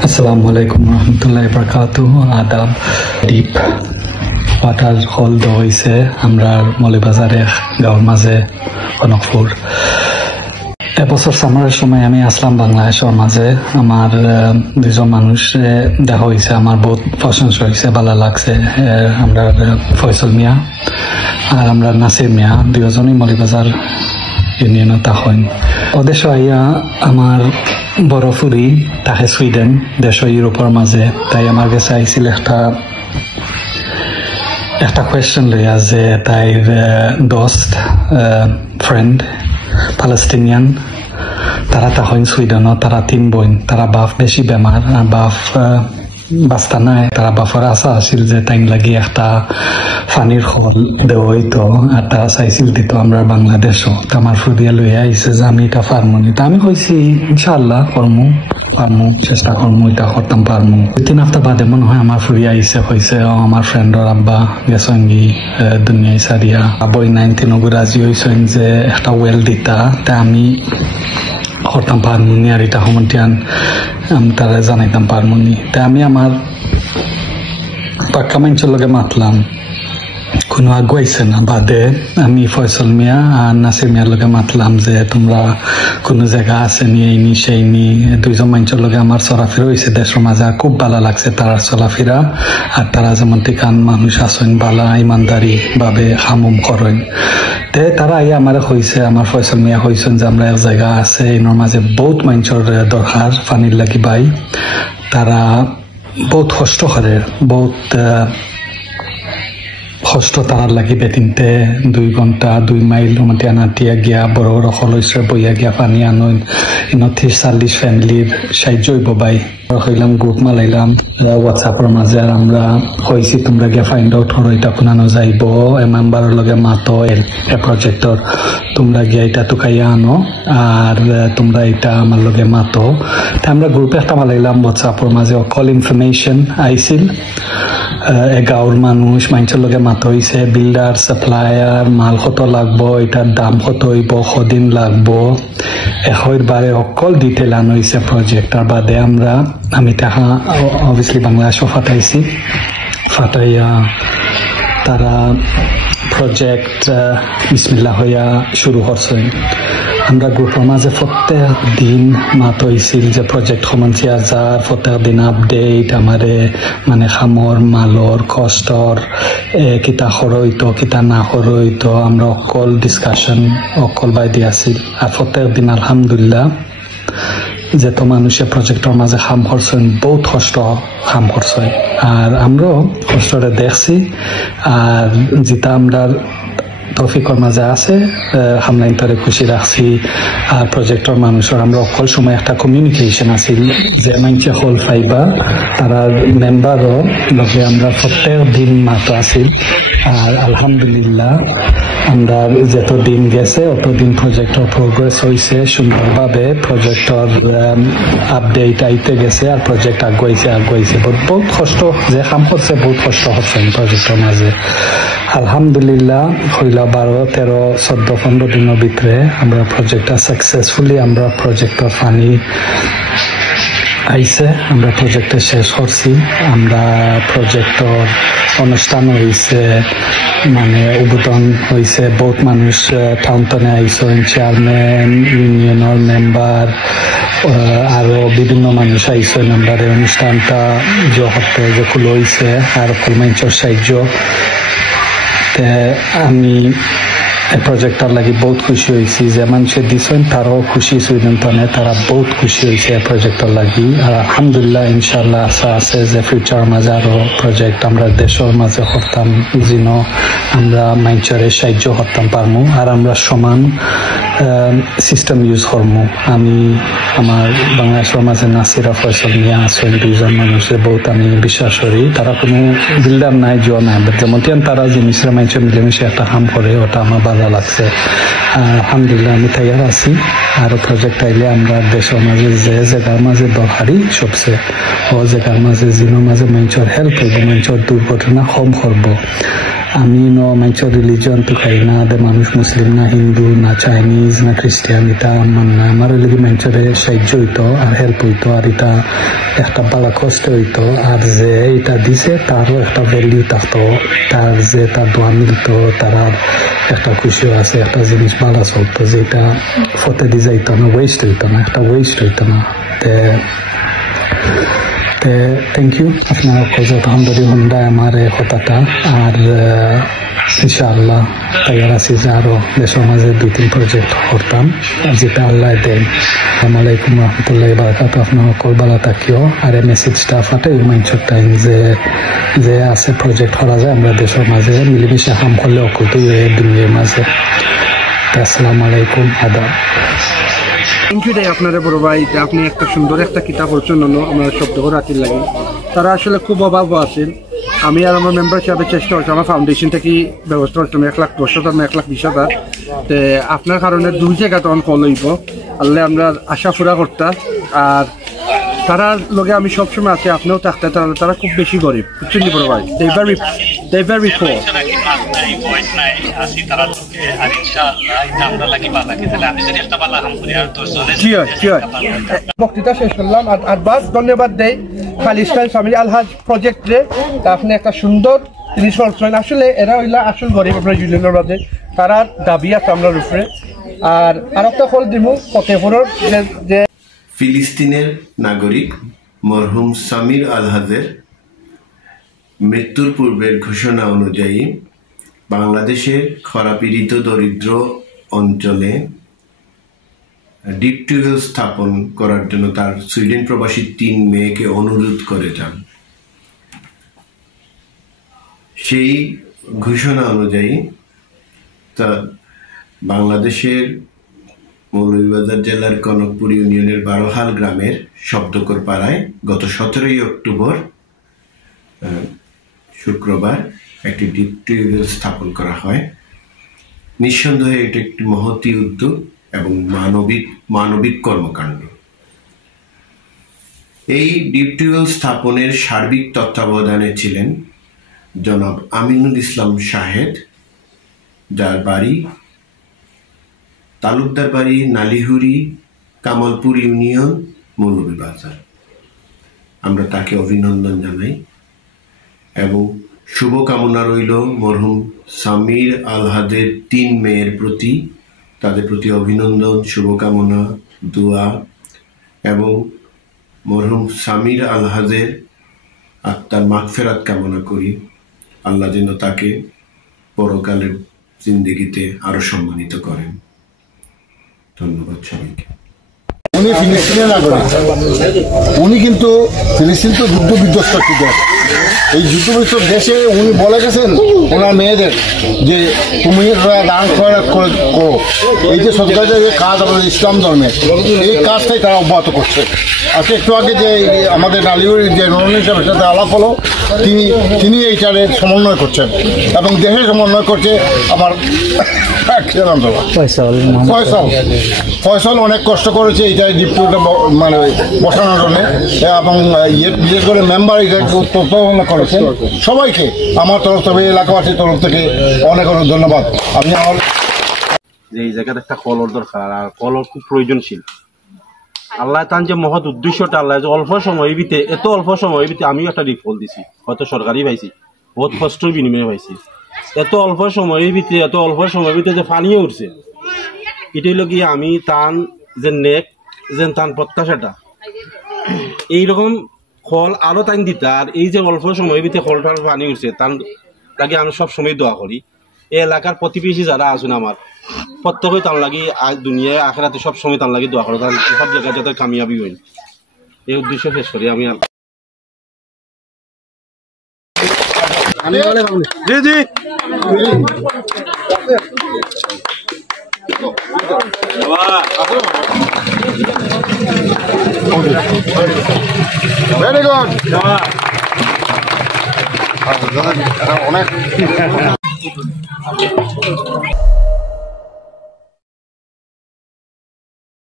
Assalamualaikum warahmatullahi wabarakatuh. আদাব deep water হল হয়েছে আমরা মলিবাজারে গাঁৱৰ মাঝে কনকপুর। এবছর সামারের সময় আমি আসলাম বাংলাদেশের মাঝে। আমার দুজন মানুষ দেখা হয়েছে, আমার বহুত প্রশংসা হয়েছে, ভালো লাগছে। আমরা ফয়সল মিয়া আর আমরা নাসির মিয়া দুজনই মলিবাজার ইউনিয়ন তখন ওদেশ আইয়া আমার বড় ফুরি তাকে সুইডেন দেশ ইউরোপের মাঝে। তাই আমার কাছে আইছিল একটা কোয়েশ্চন লইয়া যে তাইর দোস্ত ফ্রেন্ড প্যালেস্টিনিয়ান তারা তখন সুইডেন, তারা 3 বোন, তারা বাপ বেশি বেমার আর বাপ বাস্তা নাই। তারা বাপের আশা আছিল যে টাইম লাগি একটা ফানির হল দেওয়া হইতো আর তারা চাইছিল দিত আমরা বাংলাদেশও। তো আমার ফুদিয়া লইয়া আইছে যে আমি এটা পারমুনি। তা আমি কইছি ইনশাআল্লাহ পারমু, চেষ্টা করমু, এটা করতাম পারমু। 2-3 সপ্তাহ বাদে মনে হয় আমার ফুরিয়া আইসে কইছে আমার ফ্রেন্ডর আব্বা গেছঙ্গি দুনিয়ায় সারিয়া বই 19 রাজি হইছেন যে একটা ওয়েল দিতা। তা আমি করতাম পারমুনি আর এটা সমন্তিয়ান আমি তারা জানাইতাম পারমুনি। তা আমি আমার পাক্কা মানুষের লগে মাতলাম, কোনো আগুয়াইছে না। বাদে আমি ফয়সল মিয়া আর নাসির মিয়ার লগে মাতলাম যে তোমরা কোনো জায়গা আছে নি এই নি সেই নি। দুইজন মানুষের লগে আমার চলাফেরা হয়েছে দেশের মাঝে, খুব ভালো লাগছে তার চলাফেরা। আর তারা যেমন টিকান মানুষ আসেন বালা ইমানদারি ভাবে হামুম করেন। তে তারা আইয়া আমার হয়েছে, আমার ফয়সল মিয়া হয়েছেন যে আমরা এক জায়গা আছে এর মাঝে বহুত মানুষের দরকার পানির লাগি বাই। তারা বহুত কষ্ট করে, বহুত কষ্ট তারার লাগিবে। 2 ঘন্টা 2 মাইল মতিয়া নাটিয়া গিয়া বড় বড় খলইসরে বইয়া গিয়া পানি আনইন 30-40 ফ্যামিলির সাহায্য হইব বাই। হইলাম গ্রুপ মালাইলাম হোয়াটসঅ্যাপের মাঝে আর আমরা হয়েছি তোমরা গিয়া ফাইন্ড আউট হরো এটা কোনানো যাইব মেম্বারের লগে মাতো এ প্রজেক্টর তোমরা গিয়া এটা টুকাইয়া আনো আর তোমরা এটা আমার লগে মাতো। তা আমরা গ্রুপে একটা মালাইলাম হোয়াটসঅ্যাপের মাঝে অকল ইনফরমেশন আইছিল। গাঁৱৰ মানুষ মানুষের লগে মাত হয়েছে, বিল্ডার সাপ্লায়ার মাল কত লাগবো, এটার দাম কত হইব, কদিন লাগবো, বারে অকল ডিটেল আন হয়েছে প্রজেক্ট। আর বাদে আমি তাহা অবভিয়াসলি বাংলাদেশও ফাটাইছি। ফাটাইয়া তারা প্রজেক্ট বিসমিল্লাহ হইয়া শুরু করছেন। আমরা গ্রুপের মাঝে প্রত্যেক দিন মাত হয়েছিল যে প্রজেক্ট সমানছি যার প্রত্যেক দিন আপডেট আমারে মানে খামর মালর কষ্টর কিতা খরইতো কিতা না খরইতো আমরা অকল ডিসকাশন অকল বাইদি আছিল। আর প্রত্যেক দিন আলহামদুলিল্লাহ যে তো মানুষে প্রজেক্টর মাঝে কাম করছেন, বহুত কষ্ট কাম করছে। আর আমরাও কষ্টরে দেখছি আর যেটা আমরা তৌফিকর মাঝে আছে হামলাইন তারে খুশি রাখছি। আর প্রজেক্টর মানুষের আমরা অকল সময় একটা কমিউনিকেশন আছিল যে মানুষে হল পাইবা তারা মেম্বারও লগে আমরা প্রত্যেক দিন মাতো আছিল। আর আলহামদুলিল্লাহ আমরা যত দিন গেছে অতদিন প্রজেক্টর প্রোগ্রেস হয়েছে সুন্দরভাবে। প্রজেক্টর আপডেট আইতে গেছে আর প্রজেক্ট আগুয়াইছে। বহুত কষ্ট যে কাম করছে, বহুত কষ্ট হচ্ছে প্রজেক্টর মাঝে। আলহামদুলিল্লাহ হইলা 12-13-14-15 দিনের ভিতরে আমরা প্রজেক্টটা সাকসেসফুলি আমরা প্রজেক্টর পানি আইছে, আমরা প্রজেক্টে শেষ করছি। আমরা প্রজেক্টর অনুষ্ঠান হয়েছে, মানে উদ্বোধন হয়েছে। বহুত মানুষ টাউনটনে আইসেন, চেয়ারম্যান, ইউনিয়নের মেম্বার আরো বিভিন্ন মানুষ আইসেন। আমরা এই অনুষ্ঠানটা যে হতে যে খুলে হয়েছে আর অকল মানুষের সাহায্য। আমি প্রজেক্টর লাগি বহুত খুশি হয়েছি যে মানুষের দিছেন তারাও খুশি সুইডেন তনে তারা বহুত খুশি হয়েছে প্রজেক্টর লাগি। আর আলহামদুলিল্লাহ ইনশাআল্লাহ আশা আছে যে ফিউচার মাঝে আরো প্রজেক্ট আমরা দেশের মাঝে করতাম যেন আমরা মানুষের সাহায্য করতাম পারমু আর আমরা সমান সিস্টেম ইউজ করমু। আমি আমার বাংলাদেশের মাঝে নাসিরা ফয়সল মিয়া আছেন, দুইজন মানুষের বহুত আমি বিশ্বাস করি। তারা কোনো বিল্ডার নাই জোয়া নাই, যেমন তারা জিনিসের মানুষের মিলেমিশে একটা কাম করে, ওটা আমার ভালো লাগছে। আলহামদুলিল্লাহ আমি তৈয়ার আছি। আর প্রজেক্ট আইলে আমরা দেশের মাঝে যে জায়গার মাঝে দরকারি সবচেয়ে ও জায়গার মাঝে যেন মাঝে মানুষের হেল্প হইব, মানুষের দুর্ঘটনা কম করবো। আমি মানুষের রিলিজন তো খাই না, মানুষ মুসলিম না হিন্দু না চাইনিজ না খ্রিস্টান, এটা আমার না। আমার লগে মানুষের সাহায্য হইতো আর হেল্প হইতো, আর এটা একটা বালা কষ্ট হইতো, আর যে এটা দিছে তারও একটা ভ্যালিউ থাকতো, তার যে তার দোয়া মিলতো, তারা একটা খুশিও আছে, একটা জিনিস ভালো চলতো, যেটা ফতে দিয়ে যাইতো না, ওয়েস্ট হইতো না, একটা ওয়েস্ট হইতো না। থ্যাংক ইউ আপনার যতক্ষণ ধরে হন্ডা আমার কথাটা। আর ইনশাআল্লাহ তৈরি আছি যে আরো দেশের মাঝে 2-3 প্রজেক্ট করতাম, যেটা আল্লাহ দেন। আসসালামু আলাইকুম রহমতুল্লাহ বারাকাতুহু। আপনার সকল ভালো থাকিও। আর এই মেসেজটা ফাটাই মানুষের টাইম যে আছে প্রজেক্ট করা যায় আমরা দেশের মাঝে মিলেমিশে কাম করলে অকুত দুনিয়ার মাঝে। আসসালামু আলাইকুম, আদাব। থ্যাংক ইউ আপনারা বড় ভাই, আপনি একটা সুন্দর একটা কিতাব করছেন, আমরা শব্দ করে রাখতে লাগে। তারা আসলে খুব অভাব আছেন। আমি আর আমার মেম্বার হিসাবে চেষ্টা করছি, আমার ফাউন্ডেশন থেকে ব্যবস্থা করছি 1,10,000 না 1,20,000। তো আপনার কারণে 2 জায়গা তখন কল হইব, আল্লাহ আমরা আশা পুরা করতাম। আর তারার লগে আমি সবসময় আছি, আপনিও থাকতে। তারা খুব বেশি গরিব, বুঝছেন বড় ভাই। They very poor. বক্তৃতা শেষ করলাম। আর বাস ধন্যবাদ দেই খালিস্তান ফ্যামিলি আলহাজ প্রজেক্টে। আপনি একটা সুন্দর জিনিস করছেন। আসলে এরা হইলা আসল গরিব আপনার ইউনিয়নের মাঝে, তারা দাবি আছে আমরার উপরে। আর একটা ফল দিব ফতেপুরের যে ফিলিস্তিনের নাগরিক মরহুম সামির আলহাজের মৃত্যুর পূর্বের ঘোষণা অনুযায়ী বাংলাদেশের খরাপীড়িত দরিদ্র অঞ্চলে ডিপ টিউবওয়েল স্থাপন করার জন্য তার সুইডেন প্রবাসী 3 মেয়েকে অনুরোধ করে যান। সেই ঘোষণা অনুযায়ী তা বাংলাদেশের মৌলভীবাজার জেলার কনকপুর ইউনিয়নের বারোহাল গ্রামের শব্দকর পাড়ায় গত 17ই অক্টোবর শুক্রবার একটি ডিপ টিউবওয়েল স্থাপন করা হয়। নিঃসন্দেহে এটি একটি মহতী উদ্যোগ এবং মানবিক কর্মকাণ্ড। এই ডিপ টিউবওয়েল স্থাপনের সার্বিক তত্ত্বাবধানে ছিলেন জনাব আমিনুল ইসলাম শাহেদ, যার বাড়ি তালুকদার বাড়ি, নালিহুরি, কামালপুর ইউনিয়ন, মৌলভীবাজার। আমরা তাকে অভিনন্দন জানাই এবং শুভকামনা রইল মরহুম সামির আলহাজের 3 মেয়ের প্রতি, তাদের প্রতি অভিনন্দন, শুভকামনা, দোয়া। এবং মরহুম সামির আলহাজের আত্মার মাগফিরাত কামনা করি। আল্লাহ যেন তাকে পরকালের জিন্দেগিতে আরো সম্মানিত করেন। ধন্যবাদ সবাইকে। উনি ফিলিস্তিনের নাগরিক। উনি কিন্তু ফিলিস্তিন তো যুদ্ধ বিধ্বস্ত একটি দেশ। এই যুদ্ধবিধ্বস্ত দেশে উনি বলে গেছেন ওনার মেয়েদের যে তুমি দান করো। এই যে সরকার যে কাজ আমাদের ইসলাম ধর্মের, এই কাজটাই তারা অব্যাহত করছে। আজকে একটু আগে যে আমাদের নালিগুড়ির যে নরনীর সাথে আলাপ হলো, তিনি এইটারে সমন্বয় করছেন এবং দেশের সমন্বয় করছে আমার ফয়সল। অনেক কষ্ট করেছে এইটা ডিপটা মানে বসানোর জন্য, এবং বিশেষ করে মেম্বার তত্ত্বাবধান করেছেন। সবাইকে আমার তরফ থেকে, এলাকাবাসীর তরফ থেকে অনেক অনেক ধন্যবাদ। আমি আমার যে এই জায়গাতে একটা কলর দরকার, আর কলর খুব প্রয়োজনশীল। আল্লাহ তার যে মহৎ উদ্দেশ্যটা, আল্লাহ যে অল্প সময় ভিতরে, এত অল্প সময় ভিতরে আমিও একটা রিফল দিছি, হয়তো সরকারি পাইছি, বহুত কষ্টের বিনিময়ে পাইছি। এত অল্প সময়ের ভিতরে যে পানিও উঠছে, এটা হইল কি আমি তান যে নেক যে তান প্রত্যাশাটা এইরকম ফল আরো টাইম দিতে। আর এই যে অল্প সময়ের ভিতরে ফলটার পানি উঠছে, তার লাগে আমি সব সময় দোয়া করি। এই এলাকার প্রতিবেশী যারা আছেন আমার, প্রত্যেকেই তার লাগি দুনিয়ায় আখেরাতে সব সময় তার লাগি দোয়া করো, তার সব জায়গায় যাতে কামিয়াবি হই। এই উদ্দেশ্য শেষ করি আমি। জি জি ভেরি গুড। অনেক